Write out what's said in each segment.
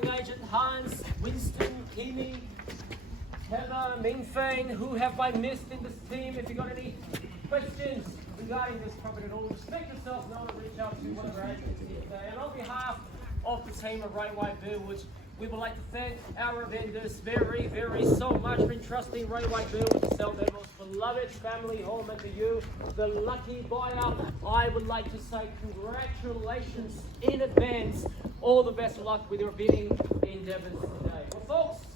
selling agent Hans, Winston, Kimi, Heather, Mingfeng, who have I missed in this team? If you got any questions regarding this property at all, respect yourself, know to reach out to one of our agents here today. And on behalf of the team of Railway Burwood, we would like to thank our vendors very so much for entrusting Railway Burwood to sell their most beloved family home. And to you, the lucky buyer, I would like to say congratulations in advance. All the best of luck with your bidding endeavours today. Well, folks,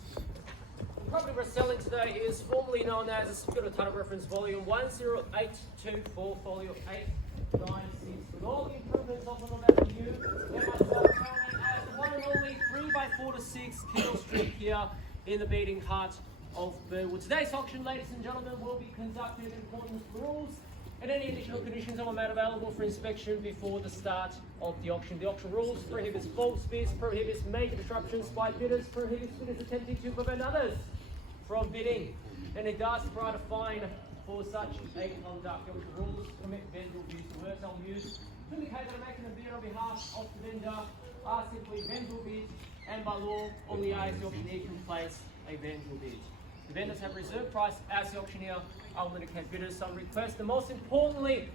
the property we're selling today is formally known as, it's got a ton of reference, volume 10824, folio 896. With all the improvements offered on that for you, and myself, as one and only 3x4 to 6 Keogh Street here in the beating heart of Burwood. Today's auction, ladies and gentlemen, will be conducted in accordance with rules and any additional conditions are made available for inspection before the start of the auction. The auction rules prohibits false bids, prohibits major disruptions by bidders, prohibits bidders attempting to prevent others from bidding, and it does provide a fine for such a conduct. The auction rules permit vendor abuse. The words I'll use to indicate that I'm making a bid on behalf of the vendor are simply vendor bids, and by law, only I as the auctioneer can place a vendor bid. The vendors have reserve price as the auctioneer. I will indicate bidders on request. And most importantly,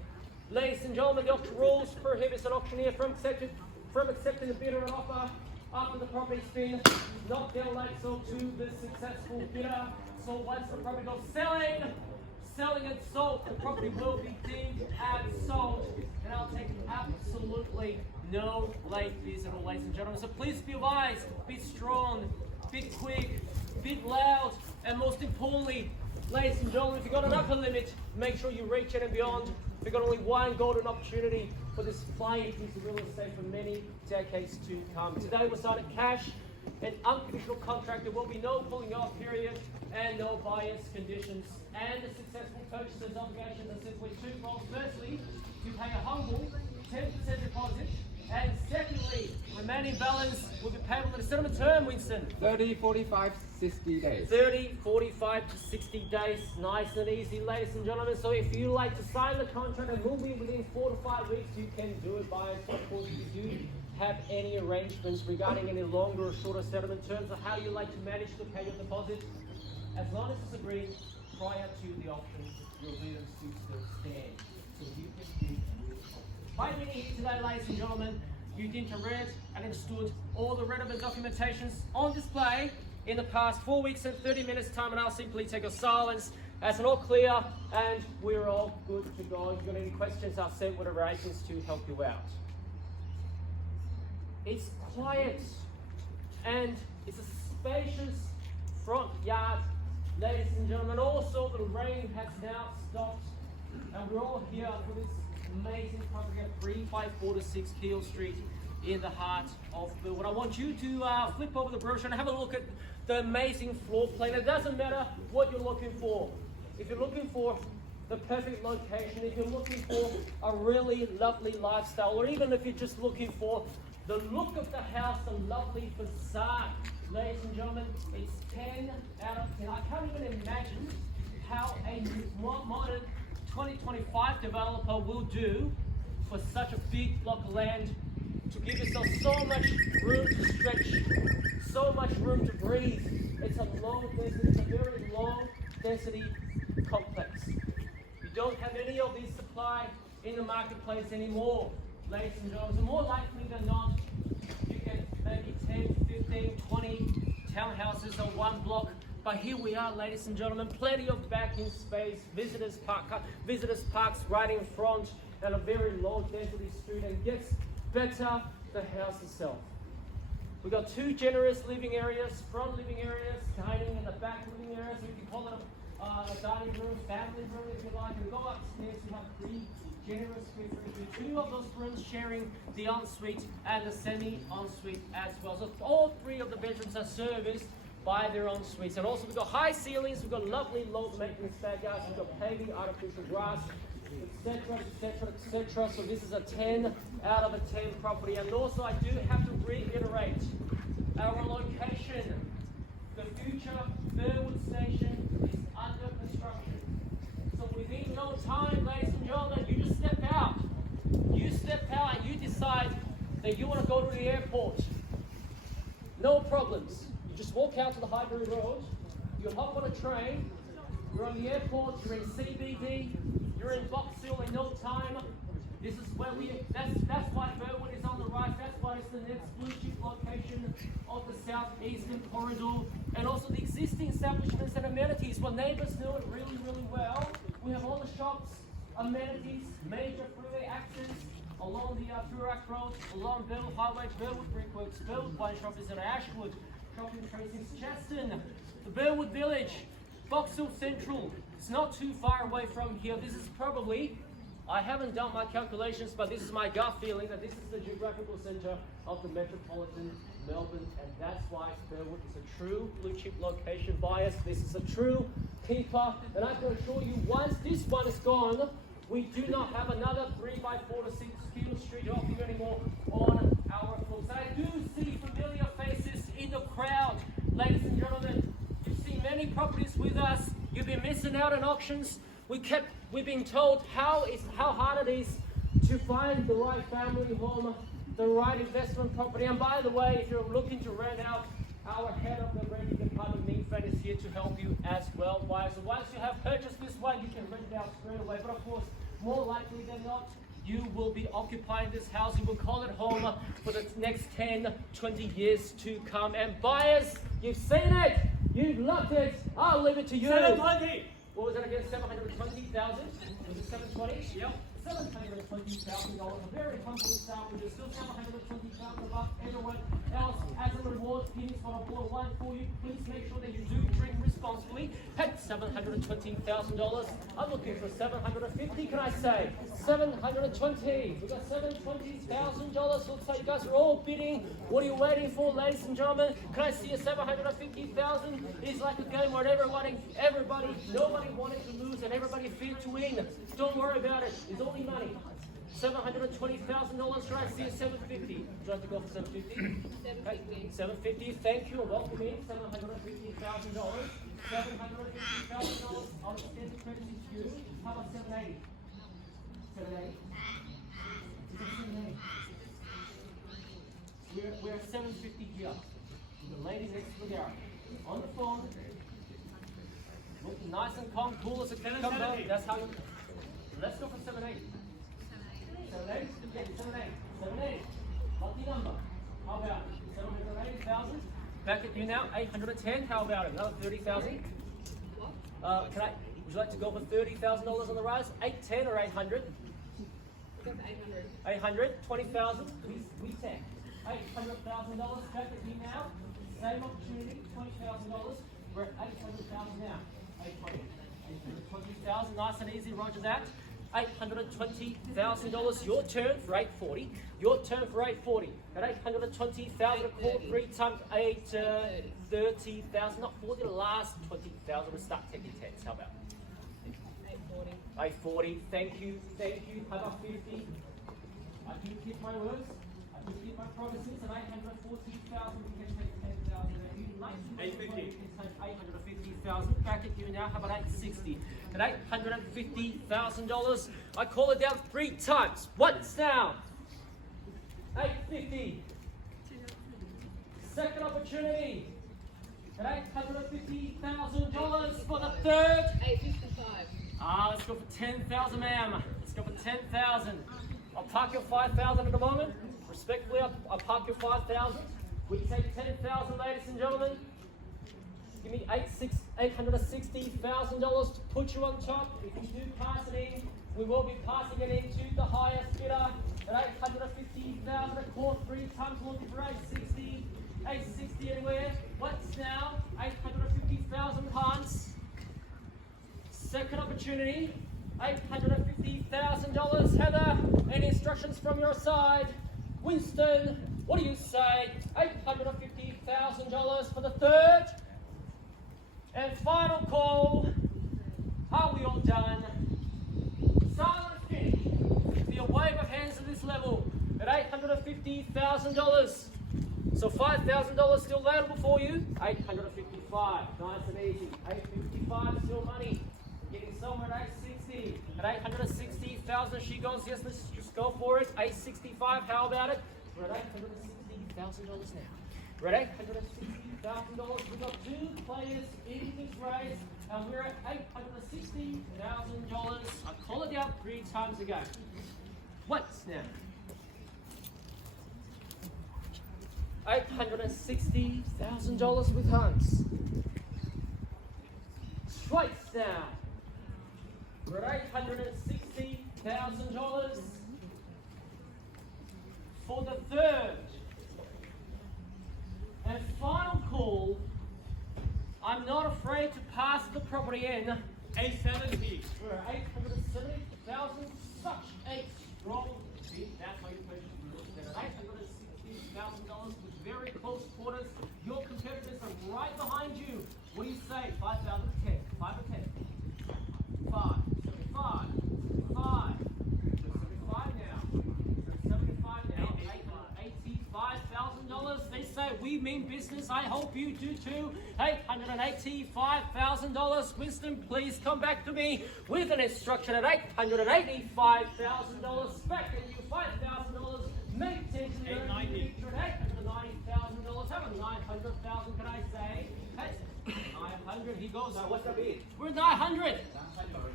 ladies and gentlemen, the auction rules prohibits an auctioneer from accepting a bid or an offer after the property's been knocked down late sold to the successful bidder. So once the property goes selling and sold, the property will be deemed as sold, and I'll take absolutely no late bids at all, ladies and gentlemen. So please be wise, be strong, be quick, be loud, and most importantly, ladies and gentlemen, if you've got an upper limit, make sure you reach it and beyond. We've got only one golden opportunity for this flying piece of real estate for many decades to come. Today we're signing cash, an unconditional contract. There will be no pulling off period and no buyer's conditions. And the successful purchaser's obligations are simply twofold. Firstly, you pay a humble 10% deposit, and secondly, remaining balance will be payable in a settlement term, Winston. 30, 45, 60 days. 30, 45 to 60 days. Nice and easy, ladies and gentlemen. So if you like to sign the contract and move in within 4 to 5 weeks, you can do it by us. Of course, if you do have any arrangements regarding any longer or shorter settlement terms, or how you like to manage to pay your deposit, as long as it's agreed prior to the auction, your bidders do still stand. So you can do by meeting here today, ladies and gentlemen, you've read and understood all the relevant documentations on display in the past 4 weeks and 30 minutes time, and I'll simply take a silence as an all clear, and we're all good to go. If you've got any questions, I'll send one of our agents to help you out. It's quiet and it's a spacious front yard, ladies and gentlemen. Also, the rain has now stopped, and we're all here for this amazing property at 3x4 to 6 Keogh Street in the heart of Burwood. I want you to flip over the brochure and have a look at the amazing floor plan. It doesn't matter what you're looking for. If you're looking for the perfect location, if you're looking for a really lovely lifestyle, or even if you're just looking for the look of the house, a lovely facade, ladies and gentlemen, it's 10 out of 10. I can't even imagine how a modern 2025 developer will do for such a big block of land, to give yourself so much room to stretch, so much room to breathe. It's a long density, it's a very long density complex. You don't have any of these supply in the marketplace anymore, ladies and gentlemen. So more likely than not, you get maybe 10, 15, 20 townhouses on one block. But here we are, ladies and gentlemen, plenty of backing space, visitors parks right in front, and a very low density street, and gets better, the house itself. We've got 2 generous living areas, front living areas, dining in the back living areas. You can call it a dining room, family room if you like. And go upstairs, you have 3 generous suites, 2 of those rooms sharing the ensuite and the semi-ensuite as well. So all 3 of the bedrooms are serviced by their own suites. And also we've got high ceilings, we've got lovely low maintenance backyards, we've got paving, artificial grass, etc, etc, etc. So this is a 10 out of a 10 property. And also I do have to reiterate our location. The future Burwood station is under construction. So within no time, ladies and gentlemen, you just step out. You step out and you decide that you want to go to the airport. No problems. You just walk out to the Highbury Road, you hop on a train, you're on the airport, you're in CBD, you're in Box Hill in no time. This is where that's why Burwood is on the right, that's why it's the next blue chip location of the southeastern corridor, and also the existing establishments and amenities. Well, neighbours know it really, really well. We have all the shops, amenities, major freeway access along the Burwood Road, along Burwood Highway, Burwood Brickworks, Burwood Wine Shop is at Ashwood, Shopping Precincts, Cheston, the Burwood Village, Box Hill Central. It's not too far away from here. This is probably, I haven't done my calculations, but this is my gut feeling that this is the geographical centre of the metropolitan Melbourne, and that's why Burwood is a true blue chip location bias. This is a true keeper, and I can assure you, once this one is gone, we do not have another 3x4 to 6 Keogh Street to offer you anymore on our books. I do see familiar faces in the crowd, ladies and gentlemen. You've seen many properties with us. You've been missing out on auctions. We've been told how hard it is to find the right family home, the right investment property. And by the way, if you're looking to rent out, our head of the renting department, Ming Fan, is here to help you as well. So once you have purchased this one, you can rent it out straight away. But of course, more likely than not, you will be occupying this house. You will call it home for the next 10, 20 years to come. And buyers, you've seen it. You've loved it. I'll leave it to you. 720. What was that again? 720,000? Was it 720? Yep. $720,000. A very humble sale. There's still $720,000 above everyone else as a reward. Here's what I bought one for you. Please make sure that you do drink responsibly. At $720,000. I'm looking for $750. Can I say 720? We've got $720,000. Looks like you guys are all bidding. What are you waiting for, ladies and gentlemen? Can I see a $750,000? It's like a game where nobody wanted to lose and everybody feared to win. Don't worry about it. It's only money. $720,000. Can I see a $750? Would you like to go for $750? $750. Thank you. Welcome in. $750,000. $750,000. I'll extend the credit to you. How about $780? $780. We're at $750 here. The lady next to the garage. On the phone. Looking nice and calm, cool as a cucumber. That's how you. Let's go for 780. 780? Yeah, 780. 780. Lucky number. How about it? 780,000. Back at you now. 810. How about it? Another 30,000. Would you like to go for $30,000 on the rise? 810 or 800? 800. 800. 20,000. We take. $800,000. Back at you now. Same opportunity. $20,000. We're at $800,000 now. 820,000, nice and easy, roger that. $820,000, your turn for 840. Your turn for 840. At 820,000, a call 3 times 30,000, not 40, the last 20,000. We'll start taking tens. How about 840? 840, thank you. How about 50? I do keep my words. I do keep my promises. At 840,000, we can take 10,000. If you'd like to 850. 850,000. Back at you now. How about 860? At $850,000, I call it down 3 times. Once down. 850. Second opportunity. At $850,000 for the third. 855. Let's go for 10,000, ma'am. Let's go for 10,000. I'll park your 5,000 at the moment. Respectfully, I'll park your 5,000. We take 10,000, ladies and gentlemen. Give me $860,000 to put you on top. If you do pass it in, we will be passing it into the highest bidder at $850,000. A call 3 times, looking for 860. 860 anywhere. What's now? 850,000 Hans. Second opportunity. $850,000. Heather, any instructions from your side? Winston, what do you say? $850,000 for the third. And final call. Are we all done? Silent finish. Be a wave of hands at this level at $850,000. So $5,000 still available for you. $855. Nice and easy. $855 still money. Getting somewhere at $860. At $860,000 she goes, yes, let's just go for it. $865, how about it? We're at $860,000 now. We're at $860,000. We've got two players in this race, and we're at $860,000. I called it out 3 times ago. What's now? $860,000 with Hans. Twice now. We're at $860,000 for the third and final call. I'm not afraid to pass the property in. 870. We're at $870,000. Such a strong bid. That's how you purchase real estate at $860,000 with very close quarters. Your competitors are right behind you. What do you say? 5,000, 10, 5 or 10. 5, 75, 5, 75 now. 75 now. $85,000. They say we mean business. I hope you do too. $885,000. Winston, please come back to me with an instruction at $885,000. Back at you $5,000. Make 10 to $890,000. Have a $900,000. Can I say? Hey, 900. He goes. What's the bid? We're 900.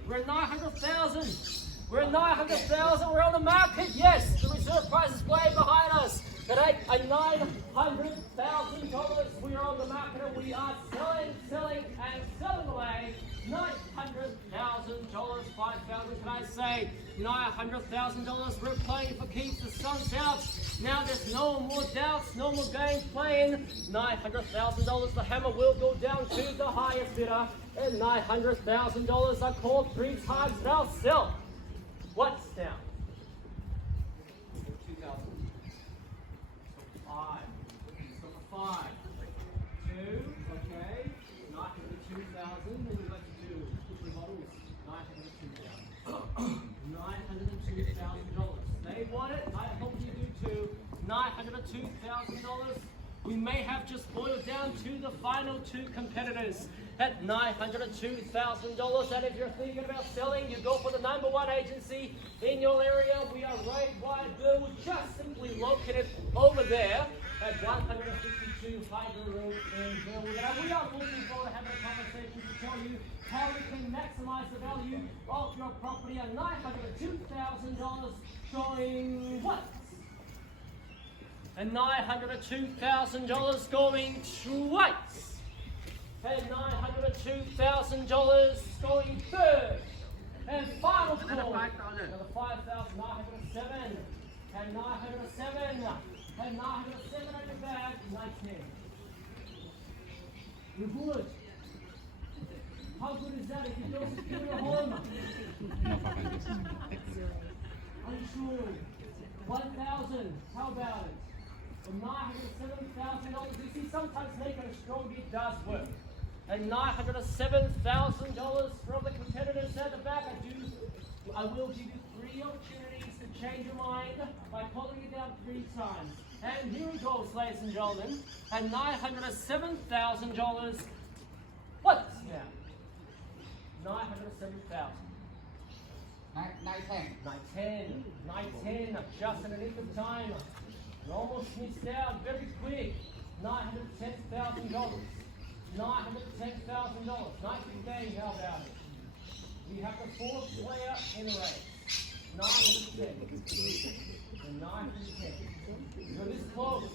We're 900,000. We're 900,000. We're on the market. Yes, the reserve price is way behind us. At $900,000, we are on the market and we are selling away. $900,000, 5,000. Can I say $900,000? We're playing for keeps. The sun's out. Now there's no more doubts, no more game playing. $900,000. The hammer will go down to the highest bidder. And $900,000. I called 3 times and I'll sell. What's down? 2,000. 5. So 5. 2. Okay. 902,000. Then we'd like to do remodels. 902,000. $902,000. They want it. I hope you do too. $902,000. We may have just boiled down to the final 2 competitors at $902,000. And if you're thinking about selling, you go for the #1 agency in your area. We are right by Burwood, just simply located over there at 152 Hyder Road in Burwood. And we are looking forward to having a conversation to tell you how we can maximize the value of your property at $902,000 going what? And $902,000 going twice. And $902,000 going third. And final call. Another 5,907. And 907. And 907 at the back. 910. Burwood. How good is that if you don't secure your home? Are you sure? 1,000. How about it? For $907,000. You see, sometimes making a strong bid does work. And $907,000 from the competitors at the back. I will give you 3 opportunities to change your mind by calling it down 3 times. And here it goes, ladies and gentlemen. And $907,000. What's now? $907,000. 910. 910. 910. Just in the nick of time. And almost missed out. Very quick. $910,000. $910,000. 915. How about it? We have the 4th player in the race. 910. And 910. You're this close.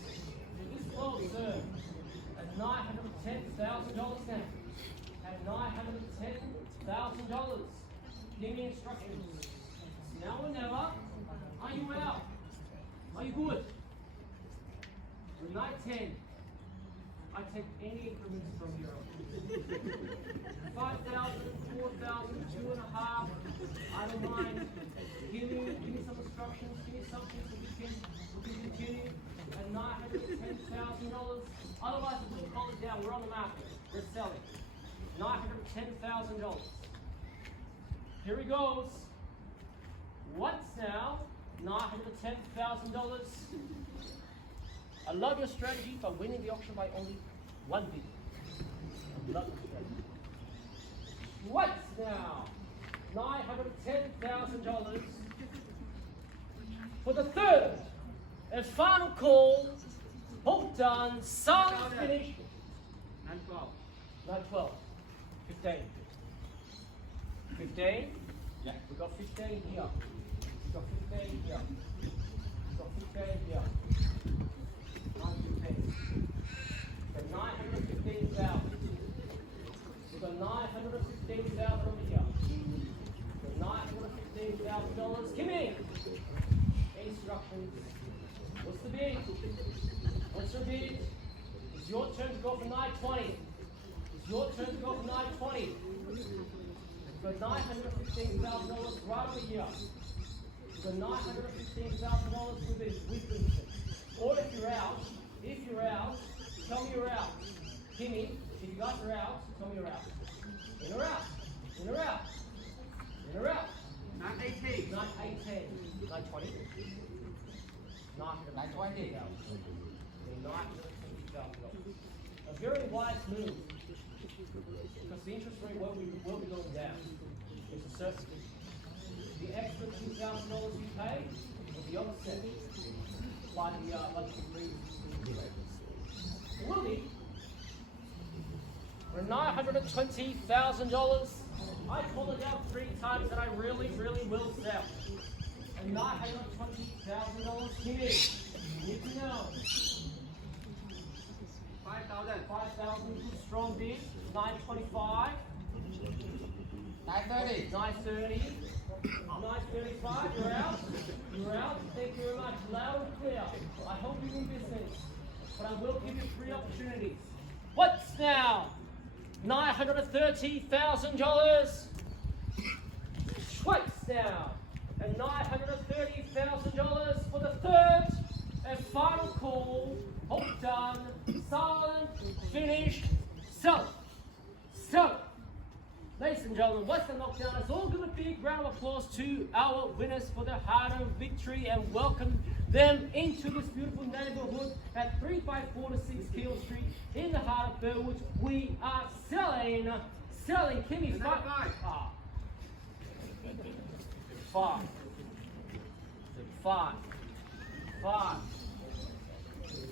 You're this close, sir. At $910,000 now. At $910,000. Give me instructions. Now or never. Are you out? Are you good? We're 910. I take any increments from here on. 5,000, 4,000, 2.5. I don't mind. Give me some instructions. Give me something so we can continue at $910,000. Otherwise, we'll call it down. We're on the market. We're selling. $910,000. Here he goes. What's now? $910,000. I love your strategy for winning the auction by only 1 bid. I love your strategy. What's now? $910,000 for the third and final call All done. Song finished. 9-12. 9-12. 15. 15. Yeah. We got 15 here. We got 15 here. We got 15 here. 915. We've got 915,000. We've got 915,000 over here. We've got $915,000. Kimmy! Instructions. What's the bid? What's your bid? It's your turn to go for 920. It's your turn to go for 920. We've got $915,000 right over here. We've got $915,000 with Vincent. Or if you're out, tell me you're out. Kimmy, if you guys are out, tell me you're out. In or out? In or out? In or out? 918. 918. 920. 920. A very wise move. Because the interest rate will be going down. It's a certainty. The extra $2,000 you pay will be offset by the previous rate. It will be. For $920,000, I call it out 3 times that I really will sell. And $920,000 here. You need to know. 5,000. 5,000 strong bid. 925. 930. 930. 935. You're out. You're out. Thank you very much. Loud and clear. I hope you win business. But I will give you 3 opportunities. What's now? $930,000. Twice now. And $930,000 for the third and final call. All done. Silent. Finished. So. Ladies and gentlemen, Western Knockdown. Let's all give a big round of applause to our winners for their hard-earned victory and welcome them into this beautiful neighborhood at 354-6 Keogh Street in the heart of Burwood. We are selling Kimmy 5. Five. 5. 5.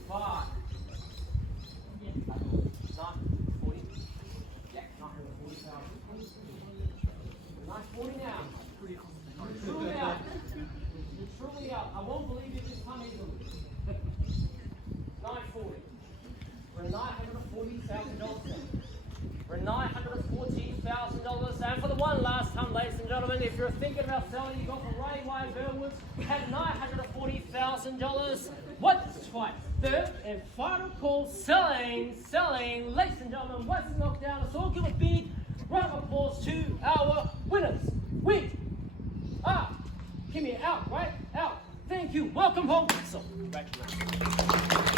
5. 940. Yeah, 940,000. 940 now. Truly out. You're truly out. I won't believe you this time easily. 940. We're $940,000. We're $914,000. And for the one last time, ladies and gentlemen, if you're thinking about selling, you go for Railway Burwood at $940,000. What's twice? Third and final call. Selling. Ladies and gentlemen, Western Knockdown. Let's all give a big round of applause to our winners. Kimmy out, right? Out. Thank you. Welcome home. So, congratulations.